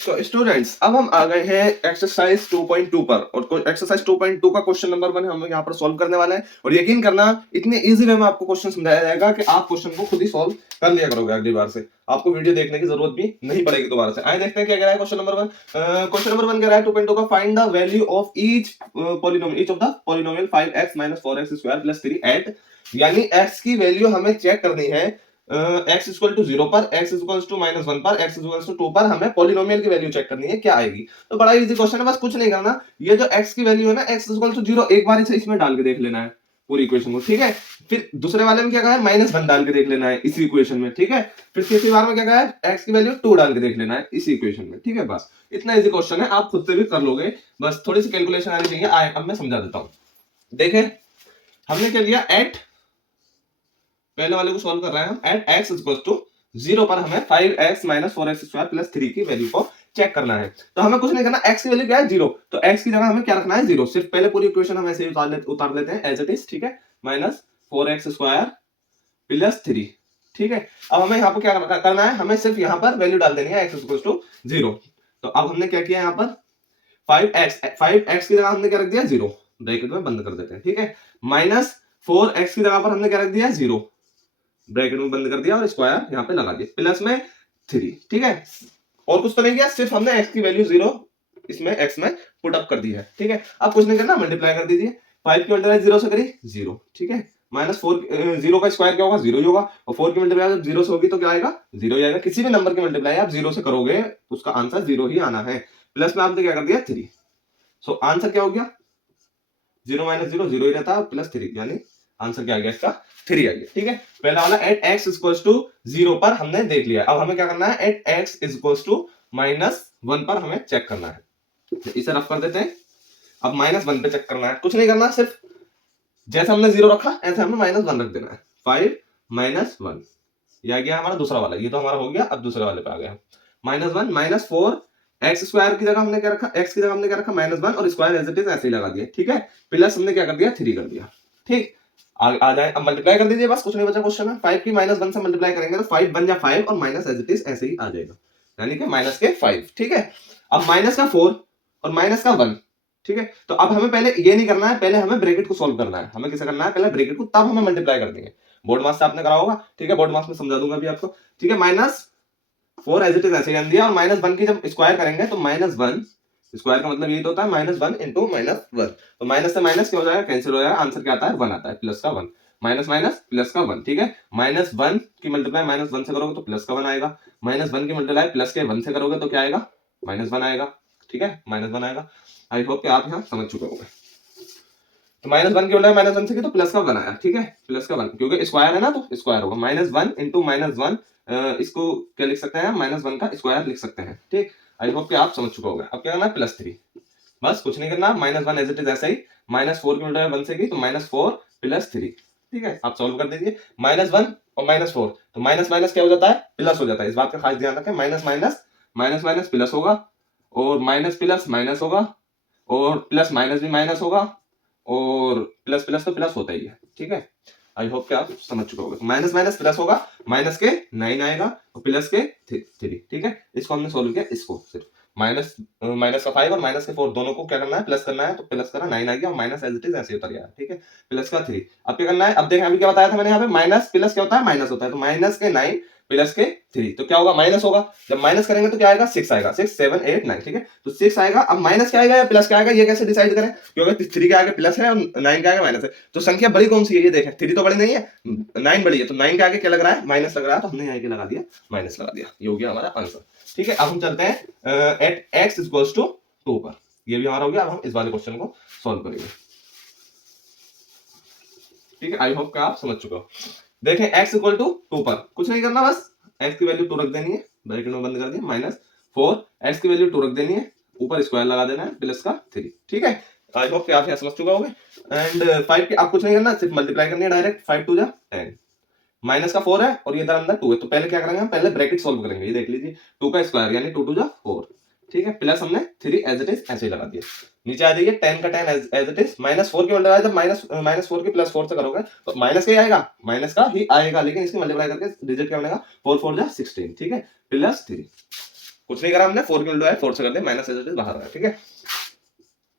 तो स्टूडेंट्स अब हम आ गए हैं एक्सरसाइज 2.2 पर और एक्सरसाइज 2.2 का क्वेश्चन नंबर 1 हम यहाँ पर सॉल्व करने वाले हैं और यकीन करना इतने इजी वे में आपको क्वेश्चन समझाया जाएगा कि आप क्वेश्चन को खुद ही सॉल्व कर लिया करोगे। अगली बार से आपको वीडियो देखने की जरूरत भी नहीं पड़ेगी दोबारा से। आए देखते हैं क्या कह रहा है क्वेश्चन नंबर 1। क्वेश्चन नंबर 1 कह रहा है 2.2 का find the value of each polynomial each of the polynomial 5x - 4x square plus 3 at, यानी x की वैल्यू हमें चेक करनी है x इक्वल टू 0 पर, x इक्वल टू -1 पर, x इक्वल टू 2 पर हमें पॉलिनोमियल की वैल्यू चेक करनी है क्या आएगी। तो बड़ा इजी क्वेश्चन है, बस कुछ नहीं करना। ये जो x की वैल्यू है ना, x इक्वल टू 0 एक बार इसे इसमें डाल के देख लेना है पूरी इक्वेशन को, ठीक है। फिर दूसरे वाले में क्या कहा है, -1 डाल के देख लेना है इसी इक्वेशन में, ठीक है। फिर तीसरी बार में क्या कहा है, x की वैल्यू 2 डाल के देख लेना है इसी इक्वेशन में, ठीक है। बस इतना इजी क्वेश्चन है, आप खुद से भी कर लोगे, बस थोड़ी सी कैलकुलेशन आनी चाहिए। आए अब मैं समझा देता हूँ। देखें हमने क्या लिया, एट पहले वाले को सॉल्व कर रहे हैं हम, एट x इक्वल टू 0 पर हमें 5x - 4x स्क्वायर प्लस 3 की वैल्यू को चेक करना है। तो हमें कुछ नहीं करना, x की वैल्यू क्या है 0, तो x की जगह हमें क्या रखना है 0। सिर्फ पहले पूरी इक्वेशन हम ऐसे ही उतार लेते हैं एज इट इज, ठीक है। -4x स्क्वायर प्लस 3, ठीक है। अब हमें यहाँ पर क्या करना है, हमें सिर्फ यहाँ पर वैल्यू डाल देनी है x इक्वल टू 0। तो अब हमने क्या किया, यहाँ पर 5x की जगह हमने क्या रख दिया 0, ब्रैकेट में बंद कर देते हैं, ठीक है। -4x की जगह पर हमने क्या रख दिया 0, ब्रैकेट में बंद कर दिया और स्क्वायर यहाँ पे लगा दिया, प्लस में 3, ठीक है। और कुछ तो नहीं किया, सिर्फ हमने x की वैल्यू 0 इसमें x में पुट अप कर दी है, ठीक है। अब कुछ नहीं करना, मल्टीप्लाई कर दीजिए। 5 की मल्टीप्लाई 0 से करी 0, ठीक है। -4 0 का स्क्वायर क्या होगा 0 ही होगा, और 4 की मल्टीप्लाई जब 0 से होगी तो क्या आएगा 0 ही आएगा। किसी भी नंबर की मल्टीप्लाई आप 0 से करोगे उसका आंसर 0 ही आना है। प्लस में आपने क्या कर दिया 3, सो आंसर क्या हो गया 0 - 0 0 ही रहता है, प्लस 3, यानी आंसर क्या आ गया इसका 3 आ गया, ठीक है। पहला वाला एट x इक्वल्स टू 0 पर हमने देख लिया। अब हमें क्या करना है, एट x इक्वल्स टू -1 पर हमें चेक करना है। तो इसे रफ कर देते हैं। अब -1 पे चेक करना है, कुछ नहीं करना, सिर्फ जैसे हमने 0 रखा ऐसे हमें -1 रख देना है। 5 - 1 ये आ गया हमारा दूसरा वाला, ये तो हमारा हो गया। अब दूसरे वाले पे आ गया -1 -4 एक्स स्क्वायर की जगह हमने क्या रखा, x की जगह हमने क्या रखा -1 और स्क्वायर एज इट इज ऐसे ही लगा दिया, ठीक है। प्लस हमने क्या कर दिया 3 कर दिया, ठीक। आ जाए, अब मल्टीप्लाई कर दीजिए, बस कुछ नहीं बचा क्वेश्चन में। 5 की -1 से मल्टीप्लाई करेंगे तो 5 बन जा 5 और माइनस एज इट इज ऐसे ही आ जाएगा, यानी कि माइनस के 5, ठीक है। अब माइनस का 4 और माइनस का 1, ठीक है। तो अब हमें पहले ये नहीं करना है, पहले हमें ब्रैकेट को सॉल्व करना है। हमें कैसे करना है, पहले ब्रैकेट को, तब हमें मल्टीप्लाई कर देंगे। बोर्ड मार्क्स से आपने करा होगा, ठीक है, बोर्ड मार्क्स में समझा दूंगा अभी आपको, ठीक है। -4 एज इट इज ऐसे ही दिया, और -1 की जब स्क्वायर करेंगे तो -1 स्क्वायर का मतलब ये तो होता है -1 इंटू -1, तो माइनस से माइनस क्या हो जाएगा, कैंसिल हो जाएगा, आंसर क्या आता है 1 आता है, प्लस का 1, माइनस माइनस प्लस का 1, ठीक है। -1 की मल्टीप्लाई -1 से करोगे तो प्लस का 1 आएगा, -1 की मल्टीप्लाई प्लस के 1 से करोगे तो क्या आएगा -1 आएगा, ठीक है, -1 आएगा। आई होप कि आप यहाँ समझ चुके होंगे। तो -1 की मल्टीप्लाई -1 से की तो प्लस का 1 आया, ठीक है, प्लस का 1, क्योंकि स्क्वायर है ना तो स्क्वायर होगा। -1 इंटू -1, इसको क्या लिख सकते हैं, -1 का स्क्वायर लिख सकते हैं, ठीक। आई होप कि आप समझ चुके होंगे। अब क्या करना है, +3, बस कुछ नहीं करना, -1 एज इट इज ऐसा ही। -4 की मल्टीप्लाई 1 से की तो -4 प्लस 3, ठीक है। आप सॉल्व कर दीजिए, -1 और -4, तो माइनस माइनस क्या हो जाता है, प्लस हो जाता है। इस बात का खास ध्यान रखें, minus minus minus minus plus होगा, और माइनस प्लस माइनस होगा, और प्लस माइनस भी माइनस होगा, और प्लस प्लस तो प्लस होता ही है, ठीक है। आई होप कि आप समझ चुके होंगे। माइनस माइनस प्लस होगा, माइनस के 9 आएगा और प्लस के 3, ठीक है। इसको हमने सोल्व किया, इसको सिर्फ माइनस का 5 और माइनस के 4 दोनों को क्या करना है, प्लस करना है, तो प्लस करा 9 आ गया, और माइनस एज इट इज ऐसे उतर गया, ठीक है, प्लस का 3। अब क्या करना है, अब देखें अभी क्या बताया था मैंने, यहाँ पे माइनस प्लस क्या होता है, माइनस होता है, तो माइनस के 9 प्लस के 3, तो क्या होगा माइनस होगा। जब माइनस करेंगे तो क्या आएगा 6 आएगा, 6 7 8 9, ठीक है। तो 6 आएगा। अब माइनस क्या आएगा या प्लस क्या आएगा, ये कैसे डिसाइड करें, क्योंकि 3 के आगे प्लस है और 9 के आगे माइनस है, तो संख्या बड़ी कौन सी है, ये देखें, 3 तो बड़ी नहीं है, 9 बड़ी है, तो 9 के आगे क्या लग रहा है, माइनस लग रहा है, तो हमने यहाँ के लगा दिया माइनस लगा दिया, ये हो गया हमारा आंसर, ठीक है। अब हम चलते हैं एट x इक्वल्स टू 2 पर, ये भी हमारा हो गया। अब हम इस वाले क्वेश्चन को सॉल्व करेंगे, ठीक है। आई होप कि आप समझ चुके हो। देखें x इक्वल टू 2 पर कुछ नहीं करना, बस x की वैल्यू 2 रख देनी है, ब्रैकेट में बंद कर दिया, -4 x की वैल्यू 2 रख देनी है, ऊपर स्क्वायर लगा देना है, प्लस का 3, ठीक है। आई होप कि आप यहाँ समझ चुके होंगे। एंड 5 की आप कुछ नहीं करना, सिर्फ मल्टीप्लाई करनी है डायरेक्ट, 5 2 जा 10, माइनस का 4 है और ये इधर अंदर 2 है, तो पहले क्या करेंगे हम, पहले ब्रैकेट सॉल्व करेंगे। ये देख लीजिए 2 का स्क्वायर यानी 2 2 जा 4, ठीक है, प्लस हमने 3 एज इट इज ऐसे ही लगा दिया। नीचे आ जाइए, 10 का 10 एज इट इज, -4 की मल्टीप्लाई जब -4 की +4 से करोगे तो माइनस का ही आएगा, माइनस का ही आएगा, लेकिन इसकी मल्टीप्लाई करके डिजिट क्या बनेगा, 4 4 जा 16, ठीक है, प्लस 3। कुछ नहीं करा हमने, 4 की वैल्यू है 4 से कर दे, माइनस एज इट इज बाहर है, ठीक है।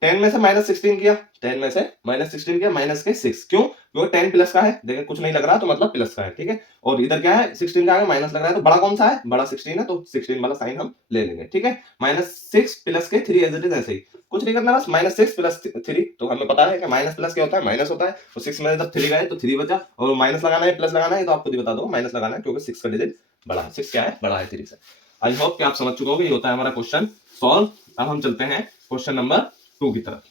10 में से माइनस 16 किया, 10 में से माइनस 16 किया, माइनस के 6, क्यों? क्योंकि 10 प्लस का है, देखिए कुछ नहीं लग रहा तो मतलब प्लस का है, ठीक है। और इधर क्या है, 16 का आगे माइनस लग रहा है, तो बड़ा कौन सा है, बड़ा 16 है, तो 16 वाला साइन हम ले लेंगे, ठीक है। माइनस 6 प्लस के 3 एज इट इज, ऐसे ही कुछ नहीं करना, बस माइनस 6 प्लस 3, तो हमें पता है कि माइनस प्लस क्या होता है, माइनस होता है। तो 6 में जब 3 गए तो 3 बचा, और माइनस लगाना है प्लस लगाना है, तो आप खुद ही बता दो, माइनस लगाना है, क्योंकि 6 का डिजिट बड़ा है, 6 क्या है, बड़ा है 3 से। आई होप कि आप समझ चुके होंगे, ये होता है हमारा क्वेश्चन सॉल्व। अब हम चलते हैं क्वेश्चन नंबर 2 की तरफ।